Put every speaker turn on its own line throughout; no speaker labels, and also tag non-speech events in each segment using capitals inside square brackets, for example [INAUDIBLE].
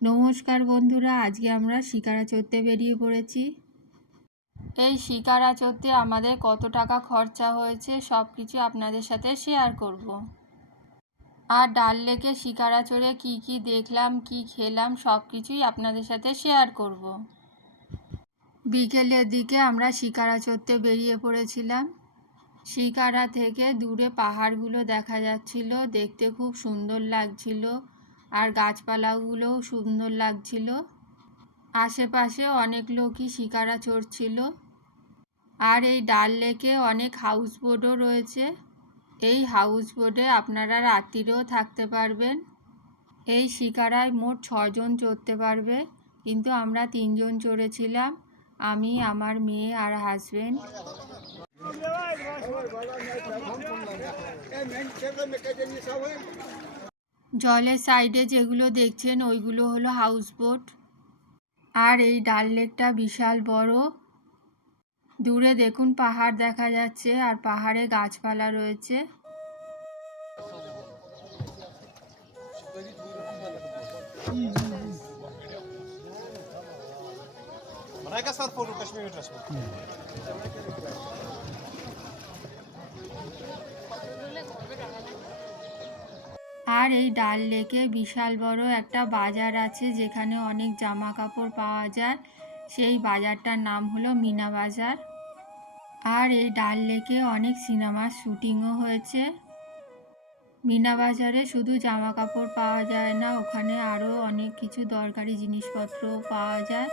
নমস্কার বন্ধুরা, আজকে আমরা শিকারা চড়তে বেরিয়ে পড়েছি এই শিকারা চড়তে আমাদের কত টাকা খরচা হয়েছে সব কিছু আপনাদের সাথে শেয়ার করব। আর ডাল লেকে শিকারা চড়ে কি কি দেখলাম, কি খেলাম সব কিছুই আপনাদের সাথে শেয়ার করব। বিকেলের দিকে আমরা শিকারা চড়তে বেরিয়ে পড়েছিলাম শিকারা থেকে দূরে পাহাড়গুলো দেখা যাচ্ছিল, দেখতে খুব সুন্দর লাগছিল আর গাছপালাগুলোও সুন্দর লাগছিল। আশেপাশে অনেক লোকই শিকারা চড়ছিল। আর এই ডাল লেকে অনেক হাউস বোটও রয়েছে। এই হাউস বোটে আপনারা রাত্রিরেও থাকতে পারবেন। এই শিকারায় মোট ছজন চড়তে পারবে, কিন্তু আমরা তিনজন চড়েছিলাম, আমি, আমার মেয়ে আর হাজবেন্ড জলের সাইডে যেগুলো দেখছেন, ওইগুলো হলো হাউস বোট আর এই ডাল লেকটা বিশাল বড়। দূরে দেখুন পাহাড় দেখা যাচ্ছে, আর পাহাড়ে গাছপালা রয়েছে। আর এই ডাল লেকে বিশাল বড় একটা বাজার আছে, যেখানে অনেক জামা কাপড় পাওয়া যায়। সেই বাজারটার নাম হলো মিনা বাজার। আর এই ডাল লেকে অনেক সিনেমার শুটিংও হয়েছে। মিনা বাজারে শুধু জামা কাপড় পাওয়া যায় না, ওখানে আরও অনেক কিছু দরকারি জিনিসপত্রও পাওয়া যায়।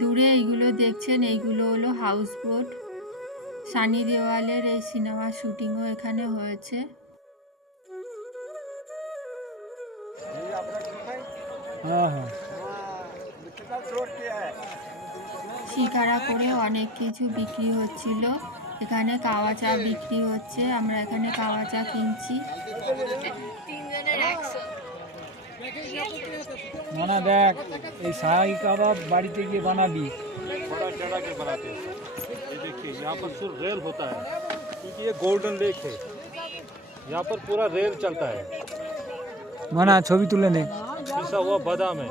দূরে এইগুলো দেখছেন, এইগুলো হলো হাউস বোট সানি দেওয়ালের এই সিনেমার শুটিংও এখানে হয়েছে।
हाँ हाँ
শিকারা করে অনেক কিছু বিক্রি হচ্ছিল এখানে কাওয়া চা বিক্রি হচ্ছে আমরা এখানে কাওয়া চা কিনছি
মানা দেখ এই শাহি কাবাব বাড়িতে গিয়ে বানাবি
बड़ा चढ़ा के बनाते हैं ये देखिए यहाँ पर सिर्फ रेल होता है क्योंकि ये गोल्डन लेक है यहाँ पर पूरा रेल चलता है
মানা ছবি তুলে
पिसा हुआ बादाम है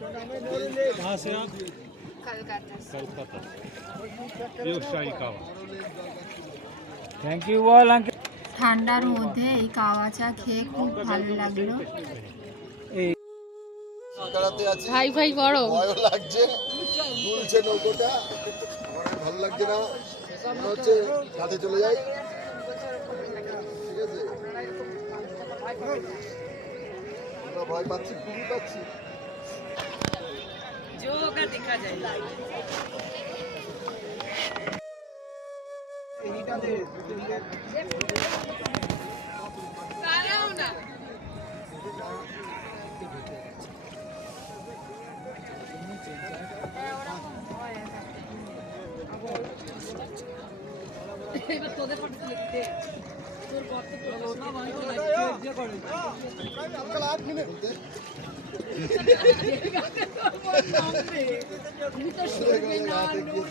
कहाँ
से आप
कलकत्ता
ये शाही कावा
থ্যাংক ইউ বল আঙ্কেল
ঠান্ডার মধ্যে এই কাওয়া চা খেয়ে খুব ভালো লাগলো
এই
কারাতে আছি
ভাই ভাই বড়
ভয়ও লাগছে দুলছে নৌকোটা আমার আর ভালো লাগছে না মনে হচ্ছে সাথে চলে যাই ঠিক আছে আমরা ভয় পাচ্ছি খুবই পাচ্ছি जोगा दिखा जाएगा
এবার তোদের
ফটো
তুলে দিতে।
তোর গর্ত তোর না ভাই তো
লাগছে করে।
আজকাল আট মিনিট [LAUGHS] ਇਹ ਗੱਲ
ਕਰੋ
ਮੋਟਾ ਨਹੀਂ
ਤੇ ਜੋਗੀ
ਤਾਂ
ਸ਼ੁਰੂ ਨਾਲ ਨੂੰ।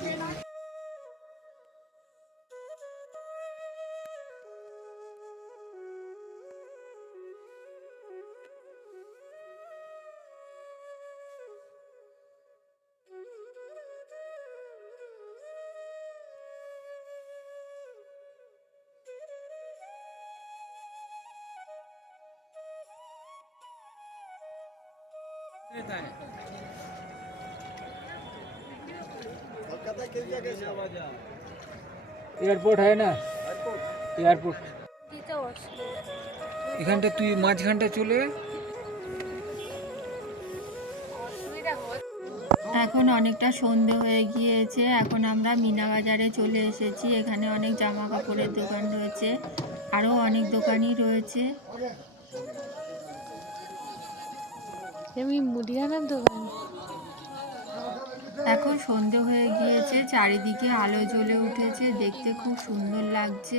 এয়ারপোর্ট হয় না? এয়ারপোর্ট এখানটা তুই মাঝখানটা চলে
এখন অনেকটা সন্ধে হয়ে গিয়েছে। এখন আমরা মিনা বাজারে চলে এসেছি। এখানে অনেক জামা কাপড়ের দোকান রয়েছে। আরও অনেক দোকানই রয়েছে।
আমি মুদিখানার দোকান।
এখন সন্ধে হয়ে গিয়েছে চারিদিকে আলো জ্বলে উঠেছে দেখতে খুব সুন্দর লাগছে।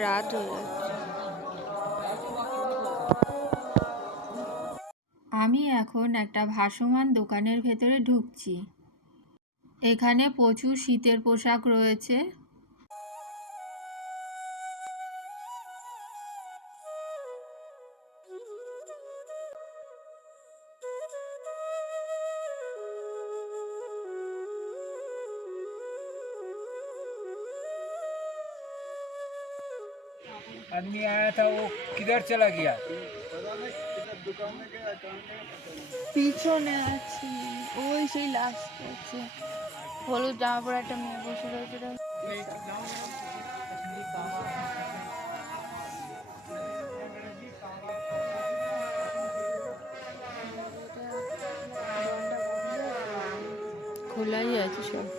রাত হয়ে যাচ্ছে।
আমি এখন একটা ভাসমান দোকানের ভেতরে ঢুকছি। এখানে প্রচুর শীতের পোশাক রয়েছে।
आदमी आया था वो किधर चला गया
পিছনে
আছে ওই সেই লাস্ট আছে হলুদ জামা পরে একটা মেয়ে বসে রয়েছে ওটা খোলাই আছে সব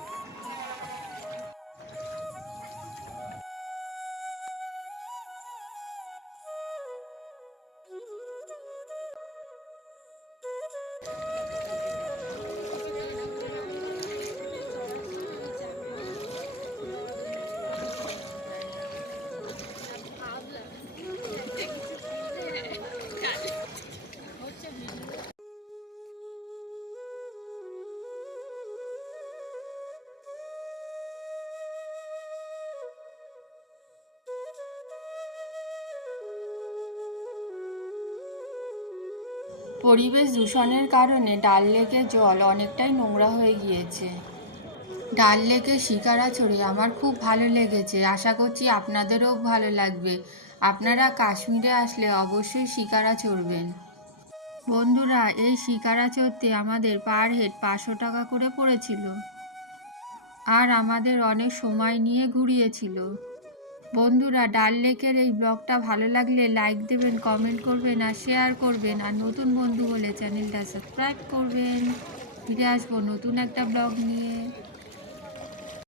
পরিবেশ দূষণের কারণে ডাল লেকের জল অনেকটাই নোংরা হয়ে গিয়েছে। ডাল লেকের শিকারা ছড়ে আমার খুব ভালো লেগেছে। আশা করছি আপনাদেরও ভালো লাগবে। আপনারা কাশ্মীরে আসলে অবশ্যই শিকারা চড়বেন বন্ধুরা, এই শিকারা চড়তে আমাদের পার হেড পাঁচশো টাকা করে পড়েছিল। আর আমাদের অনেক সময় নিয়ে ঘুরিয়েছিল। বন্ধুরা, ডাল লেকের এই ব্লগটা ভালো লাগলে লাইক দেবেন কমেন্ট করবেন আর শেয়ার করবেন। আর নতুন বন্ধু হলে চ্যানেলটা সাবস্ক্রাইব করবেন। ফিরে আসব নতুন একটা ব্লগ নিয়ে।